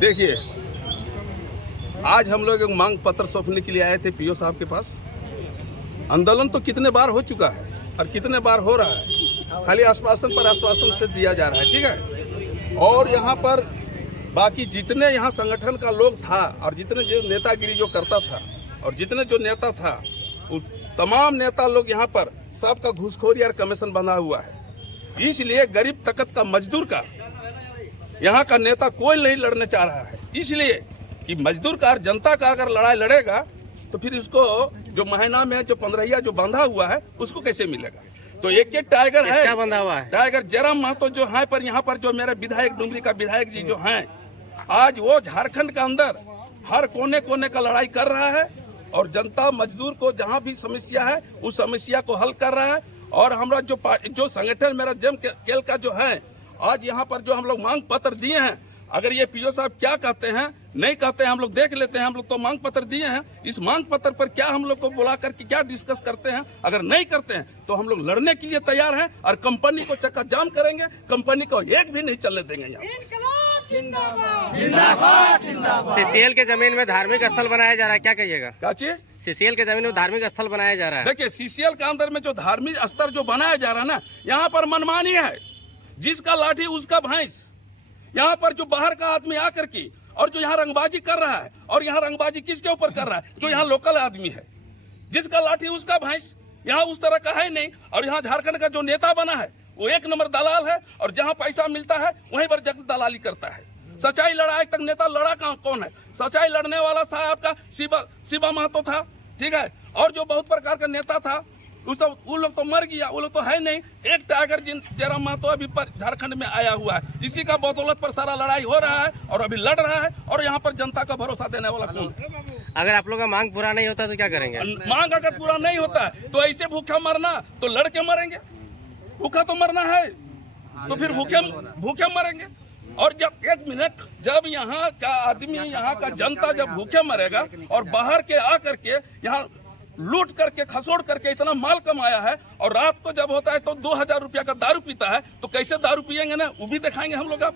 देखिए, आज हम लोग एक मांग पत्र सौंपने के लिए आए थे पीओ साहब के पास। आंदोलन तो कितने बार हो चुका है और कितने बार हो रहा है, खाली आश्वासन पर आश्वासन से दिया जा रहा है, ठीक है। और यहाँ पर बाकी जितने यहाँ संगठन का लोग था और जितने जो नेतागिरी जो करता था और जितने जो नेता था, उस तमाम नेता लोग यहाँ पर सबका घूसखोरी और कमीशन बंधा हुआ है। इसलिए गरीब तबके का मजदूर का यहाँ का नेता कोई नहीं लड़ने चाह रहा है, इसलिए कि मजदूर का और जनता का अगर लड़ाई लड़ेगा तो फिर इसको जो महीना में जो 15 जो बंधा हुआ है उसको कैसे मिलेगा। तो एक टाइगर है, क्या बंधा हुआ है? टाइगर जयराम महतो जो है पर यहाँ पर जो मेरे विधायक डुमरी का विधायक जी जो हैं, आज वो झारखंड के अंदर हर कोने कोने का लड़ाई कर रहा है और जनता मजदूर को जहाँ भी समस्या है उस समस्या को हल कर रहा है। और हमारा जो संगठन मेरा जम केल का जो है, आज यहाँ पर जो हम लोग मांग पत्र दिए हैं, अगर ये पीओ साहब क्या कहते हैं नहीं कहते हैं हम लोग देख लेते हैं। हम लोग तो मांग पत्र दिए हैं, इस मांग पत्र पर क्या हम लोग को बुला करके क्या डिस्कस करते हैं। अगर नहीं करते हैं तो हम लोग लड़ने के लिए तैयार हैं और कंपनी को चक्का जाम करेंगे, कंपनी को एक भी नहीं चलने देंगे। यहाँ जिंदाबाद जिंदाबाद। सीसीएल के जमीन में धार्मिक स्थल बनाया जा रहा है, क्या कहिएगा? क्या चीज सीसीएल के जमीन में धार्मिक स्थल बनाया जा रहा है। देखिए, सीसीएल के अंदर में जो धार्मिक स्तर जो बनाया जा रहा है ना, यहाँ पर मनमानी है, जिसका लाठी उसका भैंस। यहाँ पर जो बाहर का आदमी आकर के और जो यहाँ रंगबाजी कर रहा है, और यहाँ रंगबाजी किसके ऊपर कर रहा है? जो यहाँ लोकल आदमी है, जिसका लाठी उसका भैंस। यहाँ उस तरह का है नहीं। और यहाँ झारखंड का जो नेता बना है वो एक नंबर दलाल है, और जहाँ पैसा मिलता है वहीं पर जग दलाली करता है। सच्चाई लड़ाई तक नेता लड़ा कौन है? सच्चाई लड़ने वाला था आपका शिवा महतो था, ठीक है। और जो बहुत प्रकार का नेता था वो लोग तो मर गया, वो लोग तो है नहीं। एक टाइगर जयराम महतो अभी पर झारखंड में आया हुआ है, इसी का बदौलत पर सारा लड़ाई हो रहा है और अभी लड़ रहा है। और यहाँ पर जनता का भरोसा देने वाला कौन है? अगर आप लोग का मांग पूरा नहीं होता तो क्या करेंगे? मांग अगर पूरा नहीं होता है तो ऐसे भूखा मरना, तो लड़ के मरेंगे। भूखा तो मरना है तो फिर भूखे मरेंगे। और जब यहाँ का आदमी, यहाँ का जनता जब भूखे मरेगा और बाहर के आकर के यहाँ लूट करके खसोड़ करके इतना माल कमाया है, और रात को जब होता है तो 2000 रुपया का दारू पीता है, तो कैसे दारू पियेंगे ना, वो भी दिखाएंगे हम लोग। अब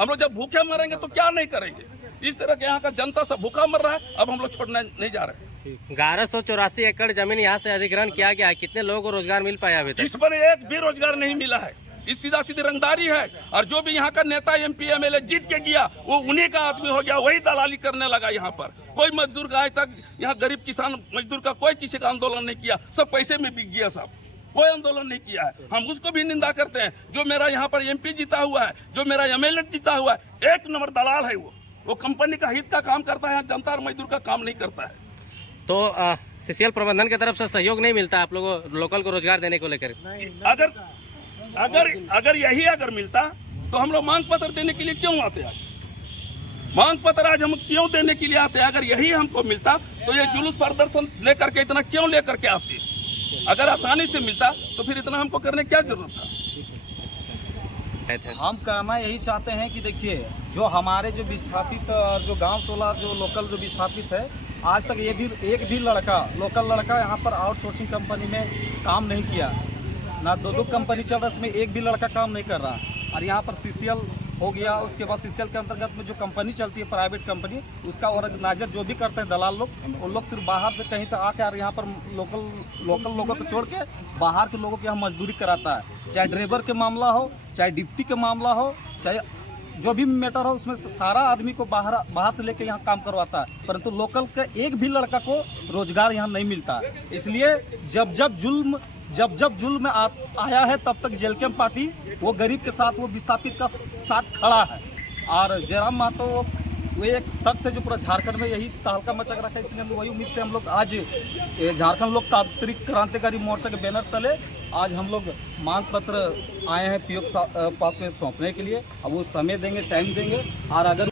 हम लोग जब भूखे मरेंगे तो क्या नहीं करेंगे। इस तरह के यहाँ का जनता सब भूखा मर रहा है, अब हम लोग छोड़ने नहीं जा रहे। 1184 एकड़ जमीन यहाँ से अधिग्रहण किया गया है, कितने लोगों को रोजगार मिल पाया अभी तक? इस पर एक भी रोजगार नहीं मिला है। इस सीधा सीधी रंगदारी है। और जो भी यहाँ का नेता MP MLA जीत के गया वो उन्हीं का आदमी हो गया, वही दलाली करने लगा। यहाँ पर कोई मजदूर का आज तक, यहाँ गरीब किसान मजदूर का कोई किसी का आंदोलन नहीं किया, सब पैसे में बिक गया, सब कोई आंदोलन नहीं किया है। हम उसको भी निंदा करते हैं। जो मेरा यहाँ पर MP जीता हुआ है, जो मेरा MLA जीता हुआ है, एक नंबर दलाल है। वो कंपनी का हित का काम करता है, जनता और मजदूर का काम नहीं करता है। तो सीसीएल प्रबंधन की तरफ से सहयोग नहीं मिलता आप लोगों को लोकल को रोजगार देने को लेकर? अगर यही मिलता तो हम लोग मांग पत्र देने के लिए क्यों आते? आज मांग पत्र आज हम क्यों देने के लिए आते हैं? अगर यही हमको मिलता तो ये जुलूस प्रदर्शन लेकर के इतना क्यों लेकर के आते? अगर आसानी से मिलता तो फिर इतना हमको करने क्या जरूरत था? हम कहना यही चाहते हैं कि देखिए, जो हमारे जो विस्थापित और जो गांव टोला जो लोकल जो विस्थापित है, आज तक एक भी लोकल लड़का यहाँ पर आउटसोर्सिंग कंपनी में काम नहीं किया ना। 2 कंपनी चल रहा है, इसमें एक भी लड़का काम नहीं कर रहा। और यहाँ पर सीसीएल हो गया, उसके बाद सीसीएल के अंतर्गत में जो कंपनी चलती है प्राइवेट कंपनी, उसका ऑर्गेनाइजर जो भी करते हैं दलाल लोग, उन लोग सिर्फ बाहर से कहीं से आके और यहाँ पर लोकल लोगों को छोड़ के बाहर के लोगों की यहाँ मजदूरी कराता है। चाहे ड्राइवर के मामला हो, चाहे डिप्टी के मामला हो, चाहे जो भी मैटर हो, उसमें सारा आदमी को बाहर से लेके यहाँ काम करवाता है। परंतु लोकल के एक भी लड़का को रोजगार यहाँ नहीं मिलता। इसलिए जब जुल्म आया है, तब तक जेलकेम पार्टी वो गरीब के साथ, वो विस्थापित का साथ खड़ा है। और जयराम महतो वो एक शख्स है जो पूरा झारखंड में यही तहलका मचा रखा है। इसलिए हम लोग वही उम्मीद से हम लोग आज झारखंड लोक तांत्रिक क्रांतिकारी मोर्चा के बैनर तले आज हम लोग मांग पत्र आए हैं पीओ पास में सौंपने के लिए। अब वो समय देंगे, टाइम देंगे। और अगर